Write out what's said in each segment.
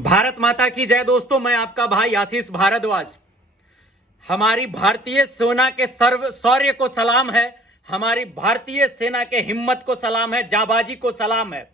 भारत माता की जय। दोस्तों, मैं आपका भाई आशीष भारद्वाज। हमारी भारतीय सेना के सर्व शौर्य को सलाम है। हमारी भारतीय सेना के हिम्मत को सलाम है, जाबाजी को सलाम है।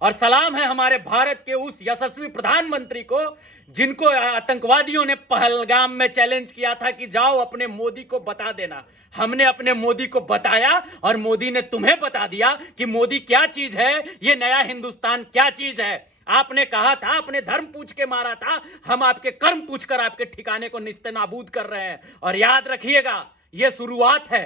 और सलाम है हमारे भारत के उस यशस्वी प्रधानमंत्री को जिनको आतंकवादियों ने पहलगाम में चैलेंज किया था कि जाओ अपने मोदी को बता देना। हमने अपने मोदी को बताया और मोदी ने तुम्हें बता दिया कि मोदी क्या चीज है, ये नया हिंदुस्तान क्या चीज है। आपने कहा था, अपने धर्म पूछ के मारा था, हम आपके कर्म पूछकर आपके ठिकाने को निस्तेनाबूद कर रहे हैं। और याद रखिएगा, ये शुरुआत है।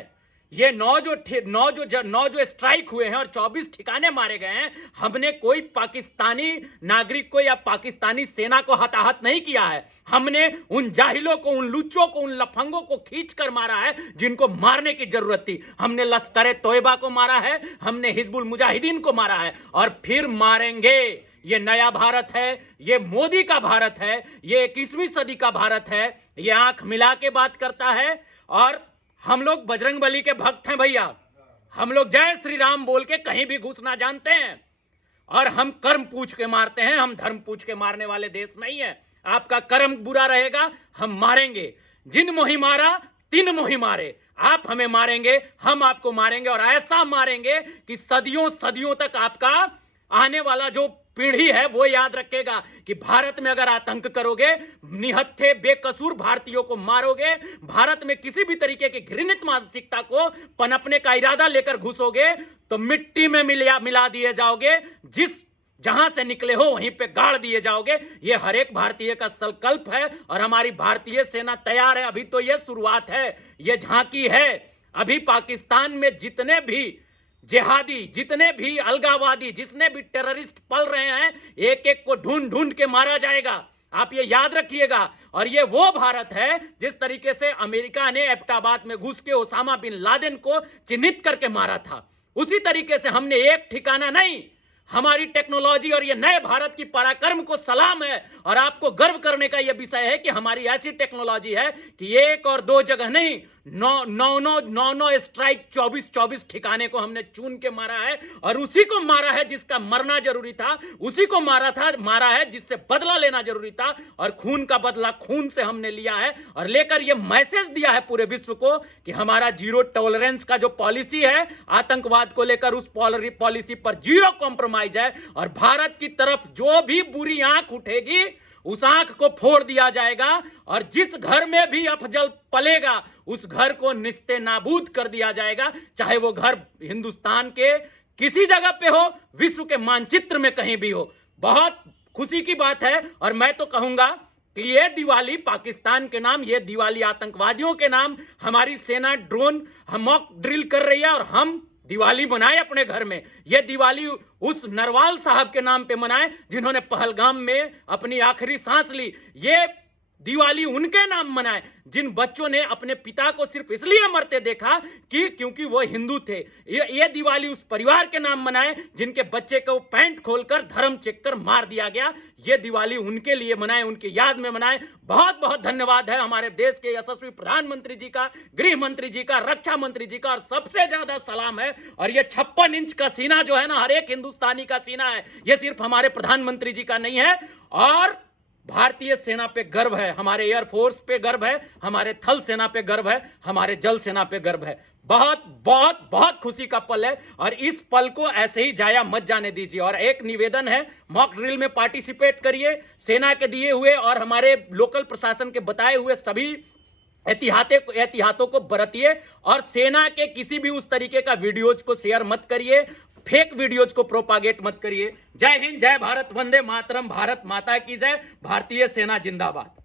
ये नौ जो स्ट्राइक हुए हैं और 24 ठिकाने मारे गए हैं, हमने कोई पाकिस्तानी नागरिक को या पाकिस्तानी सेना को हताहत नहीं किया है। हमने उन जाहिलों को, उन लुच्चों को, उन लफंगों को खींच कर मारा है जिनको मारने की जरूरत थी। हमने लश्कर तोयबा को मारा है, हमने हिजबुल मुजाहिदीन को मारा है और फिर मारेंगे। ये नया भारत है, ये मोदी का भारत है, ये 21वीं सदी का भारत है। ये आंख मिला के बात करता है। और हम लोग बजरंगबली के भक्त हैं भैया। हम लोग जय श्री राम बोल के कहीं भी घुसना जानते हैं और हम कर्म पूछ के मारते हैं। हम धर्म पूछ के मारने वाले देश नहीं है। आपका कर्म बुरा रहेगा, हम मारेंगे। जिन मोहि मारा तिन मोहि मारे। आप हमें मारेंगे, हम आपको मारेंगे और ऐसा मारेंगे कि सदियों सदियों तक आपका आने वाला जो पीढ़ी है वो याद रखेगा कि भारत में अगर आतंक करोगे, निहत्थे बेकसूर भारतीयों को मारोगे, भारत में किसी भी तरीके की घृणित मानसिकता को पनपने का इरादा लेकर घुसोगे तो मिट्टी में मिला दिए जाओगे। जहां से निकले हो वहीं पे गाड़ दिए जाओगे। ये हर एक भारतीय का संकल्प है और हमारी भारतीय सेना तैयार है। अभी तो ये शुरुआत है, ये झांकी है। अभी पाकिस्तान में जितने भी जिहादी, जितने भी अलगावादी, जितने भी टेररिस्ट पल रहे हैं, एक एक को ढूंढ ढूंढ के मारा जाएगा। आप ये याद रखिएगा। और ये वो भारत है जिस तरीके से अमेरिका ने एबटाबाद में घुस के ओसामा बिन लादेन को चिन्हित करके मारा था, उसी तरीके से हमने एक ठिकाना नहीं, हमारी टेक्नोलॉजी और ये नए भारत की पराक्रम को सलाम है। और आपको गर्व करने का यह विषय है कि हमारी ऐसी टेक्नोलॉजी है कि एक और दो जगह नहीं, नौ स्ट्राइक 24 ठिकाने को हमने चुन के मारा है। और उसी को मारा है जिसका मरना जरूरी था, उसी को मारा है जिससे बदला लेना जरूरी था। और खून का बदला खून से हमने लिया है और लेकर यह मैसेज दिया है पूरे विश्व को कि हमारा जीरो टॉलरेंस का जो पॉलिसी है आतंकवाद को लेकर, उस पॉलिसी पर जीरो कॉम्प्रोमाइज है। और भारत की तरफ जो भी बुरी आंख उठेगी उस आंख को फोड़ दिया जाएगा। और जिस घर में भी अफजल पलेगा उस घर को निस्ते नाबूद कर दिया जाएगा, चाहे वो घर हिंदुस्तान के किसी जगह पे हो, विश्व के मानचित्र में कहीं भी हो। बहुत खुशी की बात है। और मैं तो कहूंगा कि ये दिवाली पाकिस्तान के नाम, ये दिवाली आतंकवादियों के नाम हमारी सेना ड्रोन मॉक ड्रिल कर रही है और हम दिवाली मनाए अपने घर में। यह दिवाली उस नरवाल साहब के नाम पे मनाए जिन्होंने पहलगाम में अपनी आखिरी सांस ली। ये दिवाली उनके नाम मनाए जिन बच्चों ने अपने पिता को सिर्फ इसलिए मरते देखा कि क्योंकि वो हिंदू थे। ये दिवाली उस परिवार के नाम मनाए जिनके बच्चे को पैंट खोलकर धर्म चेक कर मार दिया गया। ये दिवाली उनके लिए मनाए, उनकी याद में मनाए। बहुत बहुत धन्यवाद है हमारे देश के यशस्वी प्रधानमंत्री जी का, गृह मंत्री जी का, रक्षा मंत्री जी का। और सबसे ज्यादा सलाम है, और ये 56 इंच का सीना जो है ना, हर एक हिंदुस्तानी का सीना है। ये सिर्फ हमारे प्रधानमंत्री जी का नहीं है। और भारतीय सेना पे गर्व है, हमारे एयरफोर्स पे गर्व है, हमारे थल सेना पे गर्व है, हमारे जल सेना पे गर्व है। बहुत बहुत बहुत खुशी का पल है और इस पल को ऐसे ही जाया मत जाने दीजिए। और एक निवेदन है, मॉक ड्रिल में पार्टिसिपेट करिए। सेना के दिए हुए और हमारे लोकल प्रशासन के बताए हुए सभी एहतियातों को बरतिए और सेना के किसी भी उस तरीके का वीडियोज को शेयर मत करिए, फेक वीडियोज को प्रोपागेट मत करिए। जय हिंद, जय भारत, वंदे मातरम, भारत माता की जय, भारतीय सेना जिंदाबाद।